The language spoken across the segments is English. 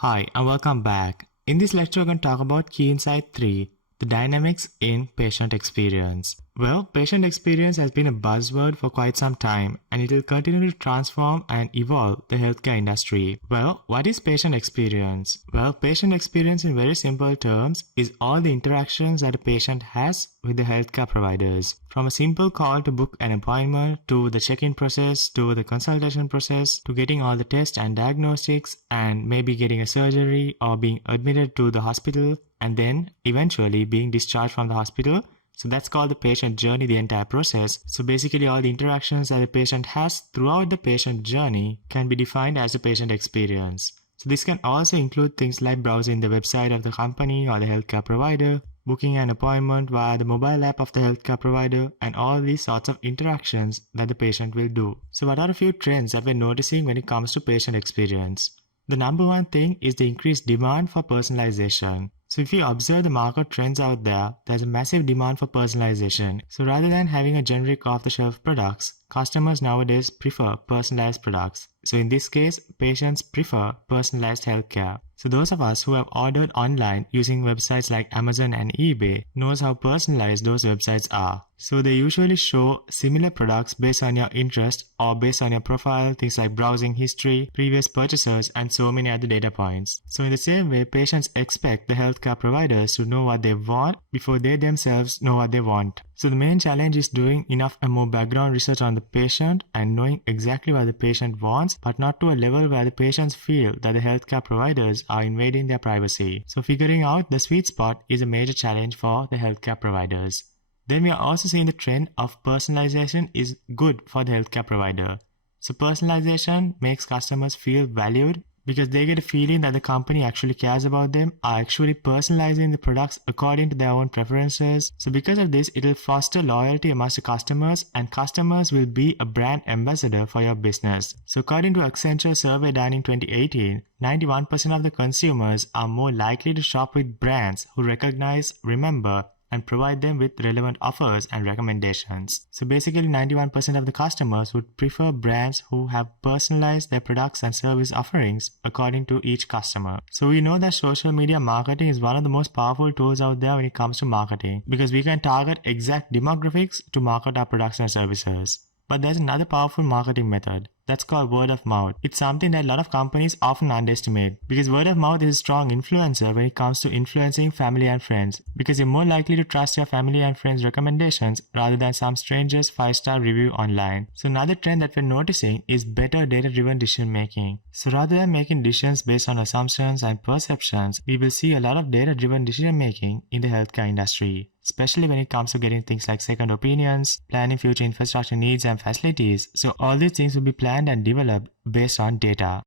Hi and welcome back. In this lecture, we're going to talk about Key Insight 3, the dynamics in patient experience. Well, patient experience has been a buzzword for quite some time and it will continue to transform and evolve the healthcare industry. Well, what is patient experience? Well, patient experience in very simple terms is all the interactions that a patient has with the healthcare providers. From a simple call to book an appointment, to the check-in process, to the consultation process, to getting all the tests and diagnostics and maybe getting a surgery or being admitted to the hospital and then eventually being discharged from the hospital. So that's called the patient journey, the entire process. So basically all the interactions that the patient has throughout the patient journey can be defined as the patient experience. So this can also include things like browsing the website of the company or the healthcare provider, booking an appointment via the mobile app of the healthcare provider, and all these sorts of interactions that the patient will do. So what are a few trends that we're noticing when it comes to patient experience? The number one thing is the increased demand for personalization. So if you observe the market trends out there, there's a massive demand for personalization. So rather than having a generic off-the-shelf products, customers nowadays prefer personalized products. So in this case, patients prefer personalized healthcare. So those of us who have ordered online using websites like Amazon and eBay knows how personalized those websites are. So they usually show similar products based on your interest or based on your profile, things like browsing history, previous purchases, and so many other data points. So in the same way, patients expect the healthcare providers to know what they want before they themselves know what they want. So the main challenge is doing enough and more background research on the patient and knowing exactly what the patient wants, but not to a level where the patients feel that the healthcare providers are invading their privacy. So figuring out the sweet spot is a major challenge for the healthcare providers. Then we are also seeing the trend of personalization is good for the healthcare provider. So personalization makes customers feel valued because they get a feeling that the company actually cares about them, are actually personalizing the products according to their own preferences. So because of this, it will foster loyalty amongst the customers and customers will be a brand ambassador for your business. So according to Accenture survey done in 2018, 91% of the consumers are more likely to shop with brands who recognize, remember, and provide them with relevant offers and recommendations. So basically 91% of the customers would prefer brands who have personalized their products and service offerings according to each customer. So we know that social media marketing is one of the most powerful tools out there when it comes to marketing because we can target exact demographics to market our products and services. But there's another powerful marketing method. That's called word of mouth. It's something that a lot of companies often underestimate because word of mouth is a strong influencer when it comes to influencing family and friends because you're more likely to trust your family and friends' recommendations rather than some stranger's 5-star review online. So another trend that we're noticing is better data-driven decision making. So rather than making decisions based on assumptions and perceptions, we will see a lot of data-driven decision making in the healthcare industry, especially when it comes to getting things like second opinions, planning future infrastructure needs and facilities. So all these things will be planned and developed based on data.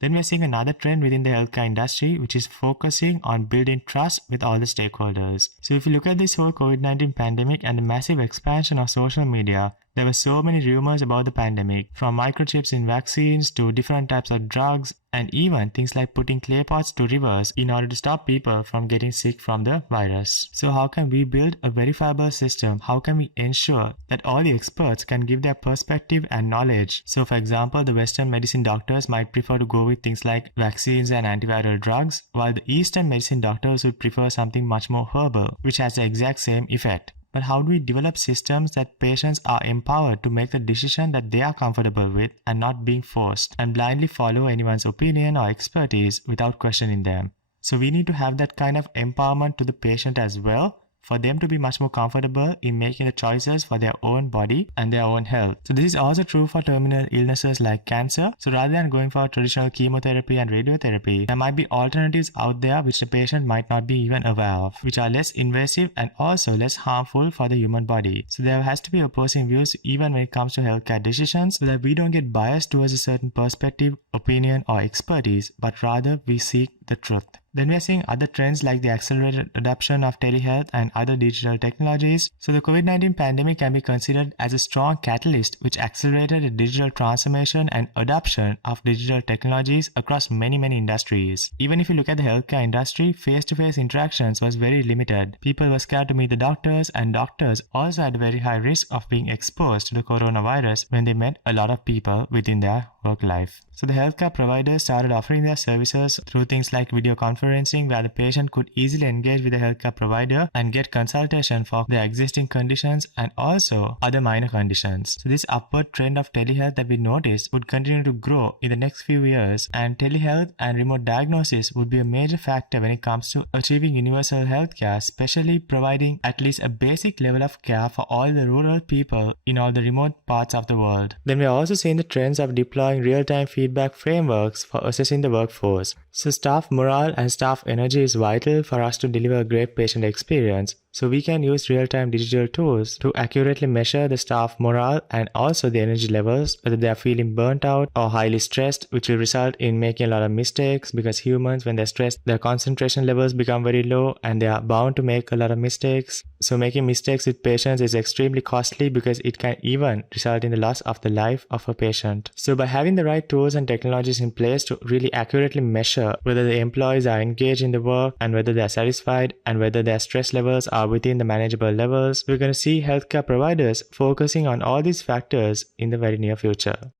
Then we're seeing another trend within the healthcare industry, which is focusing on building trust with all the stakeholders. So if you look at this whole COVID-19 pandemic and the massive expansion of social media, there were so many rumors about the pandemic, from microchips in vaccines to different types of drugs, and even things like putting clay pots to rivers in order to stop people from getting sick from the virus. So how can we build a verifiable system? How can we ensure that all the experts can give their perspective and knowledge? So for example, the Western medicine doctors might prefer to go with things like vaccines and antiviral drugs, while the Eastern medicine doctors would prefer something much more herbal, which has the exact same effect. But how do we develop systems that patients are empowered to make the decision that they are comfortable with and not being forced and blindly follow anyone's opinion or expertise without questioning them? So we need to have that kind of empowerment to the patient as well, for them to be much more comfortable in making the choices for their own body and their own health. So this is also true for terminal illnesses like cancer. So rather than going for traditional chemotherapy and radiotherapy, there might be alternatives out there which the patient might not be even aware of, which are less invasive and also less harmful for the human body. So there has to be opposing views even when it comes to healthcare decisions, so that we don't get biased towards a certain perspective, opinion or expertise, but rather we seek the truth. Then we are seeing other trends like the accelerated adoption of telehealth and other digital technologies. So the COVID-19 pandemic can be considered as a strong catalyst which accelerated the digital transformation and adoption of digital technologies across many industries. Even if you look at the healthcare industry, face-to-face interactions was very limited. People were scared to meet the doctors, and doctors also had a very high risk of being exposed to the coronavirus when they met a lot of people within their work life. So the healthcare providers started offering their services through things like video conferencing, where the patient could easily engage with the healthcare provider and get consultation for their existing conditions and also other minor conditions. So this upward trend of telehealth that we noticed would continue to grow in the next few years, and telehealth and remote diagnosis would be a major factor when it comes to achieving universal healthcare, especially providing at least a basic level of care for all the rural people in all the remote parts of the world. Then we are also seeing the trends of deploying real-time feedback frameworks for assessing the workforce. So staff morale and staff energy is vital for us to deliver a great patient experience. So we can use real-time digital tools to accurately measure the staff morale and also the energy levels, whether they are feeling burnt out or highly stressed, which will result in making a lot of mistakes, because humans, when they're stressed, their concentration levels become very low and they are bound to make a lot of mistakes. So making mistakes with patients is extremely costly because it can even result in the loss of the life of a patient. So by having the right tools and technologies in place to really accurately measure whether the employees are engaged in the work and whether they are satisfied and whether their stress levels are within the manageable levels, we're going to see healthcare providers focusing on all these factors in the very near future.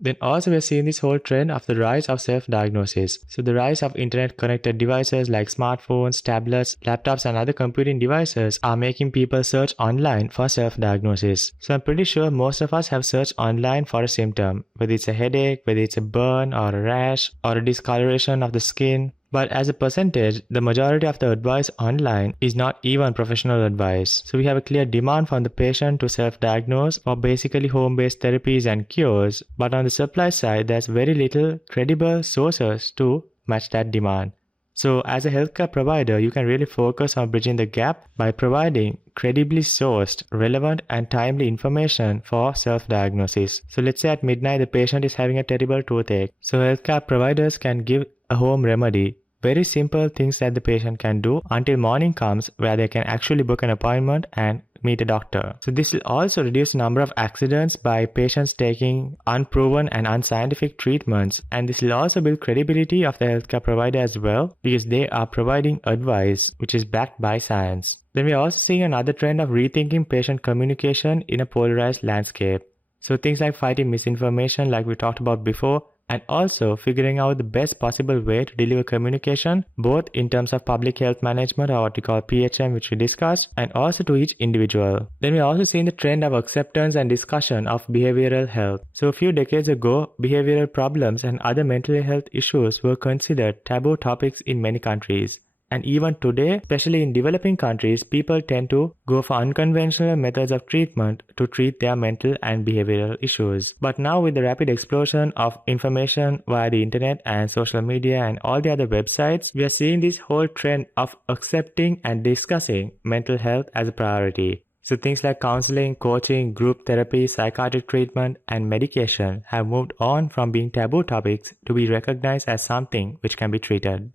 Then also we're seeing this whole trend of the rise of self-diagnosis. So the rise of internet-connected devices like smartphones, tablets, laptops and other computing devices are making people search online for self-diagnosis. So I'm pretty sure most of us have searched online for a symptom, whether it's a headache, whether it's a burn or a rash or a discoloration of the skin. But as a percentage, the majority of the advice online is not even professional advice. So we have a clear demand from the patient to self-diagnose for basically home-based therapies and cures. But on the supply side, there's very little credible sources to match that demand. So as a healthcare provider, you can really focus on bridging the gap by providing credibly sourced, relevant and timely information for self-diagnosis. So let's say at midnight the patient is having a terrible toothache. So healthcare providers can give a home remedy. Very simple things that the patient can do until morning comes, where they can actually book an appointment and meet a doctor. So this will also reduce the number of accidents by patients taking unproven and unscientific treatments, and this will also build credibility of the healthcare provider as well, because they are providing advice which is backed by science. Then we are also seeing another trend of rethinking patient communication in a polarized landscape. So things like fighting misinformation like we talked about before, and also figuring out the best possible way to deliver communication, both in terms of public health management or what we call PHM, which we discussed, and also to each individual. Then we also seen the trend of acceptance and discussion of behavioral health. So a few decades ago, behavioral problems and other mental health issues were considered taboo topics in many countries. And even today, especially in developing countries, people tend to go for unconventional methods of treatment to treat their mental and behavioral issues. But now with the rapid explosion of information via the internet and social media and all the other websites, we are seeing this whole trend of accepting and discussing mental health as a priority. So things like counseling, coaching, group therapy, psychiatric treatment, and medication have moved on from being taboo topics to be recognized as something which can be treated.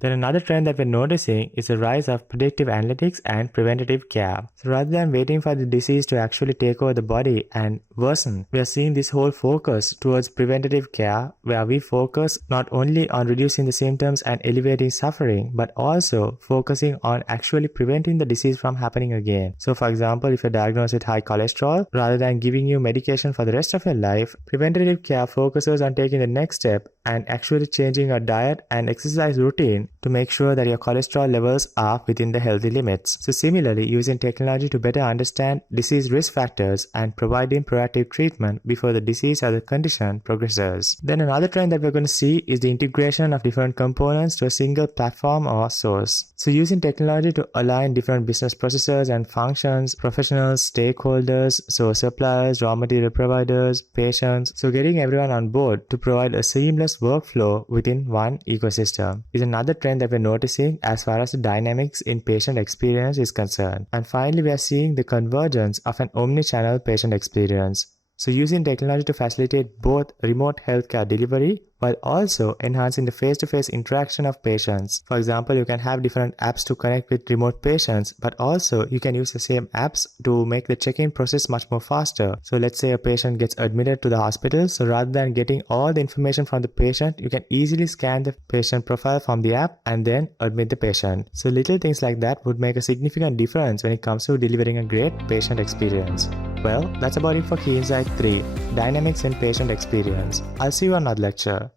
Then another trend that we're noticing is the rise of predictive analytics and preventative care. So rather than waiting for the disease to actually take over the body and worsen, we are seeing this whole focus towards preventative care, where we focus not only on reducing the symptoms and alleviating suffering, but also focusing on actually preventing the disease from happening again. So for example, if you're diagnosed with high cholesterol, rather than giving you medication for the rest of your life, preventative care focuses on taking the next step and actually changing your diet and exercise routine to make sure that your cholesterol levels are within the healthy limits. So similarly, using technology to better understand disease risk factors and providing proactive treatment before the disease or the condition progresses. Then another trend that we're going to see is the integration of different components to a single platform or source. So using technology to align different business processes and functions, professionals, stakeholders, so suppliers, raw material providers, patients, so getting everyone on board to provide a seamless workflow within one ecosystem is another trend that we're noticing as far as the dynamics in patient experience is concerned. And finally, we are seeing the convergence of an omni-channel patient experience. So using technology to facilitate both remote healthcare delivery while also enhancing the face-to-face interaction of patients. For example, you can have different apps to connect with remote patients, but also you can use the same apps to make the check-in process much more faster. So let's say a patient gets admitted to the hospital, so rather than getting all the information from the patient, you can easily scan the patient profile from the app and then admit the patient. So little things like that would make a significant difference when it comes to delivering a great patient experience. Well, that's about it for Key Insight 3, Dynamics in Patient Experience. I'll see you on another lecture.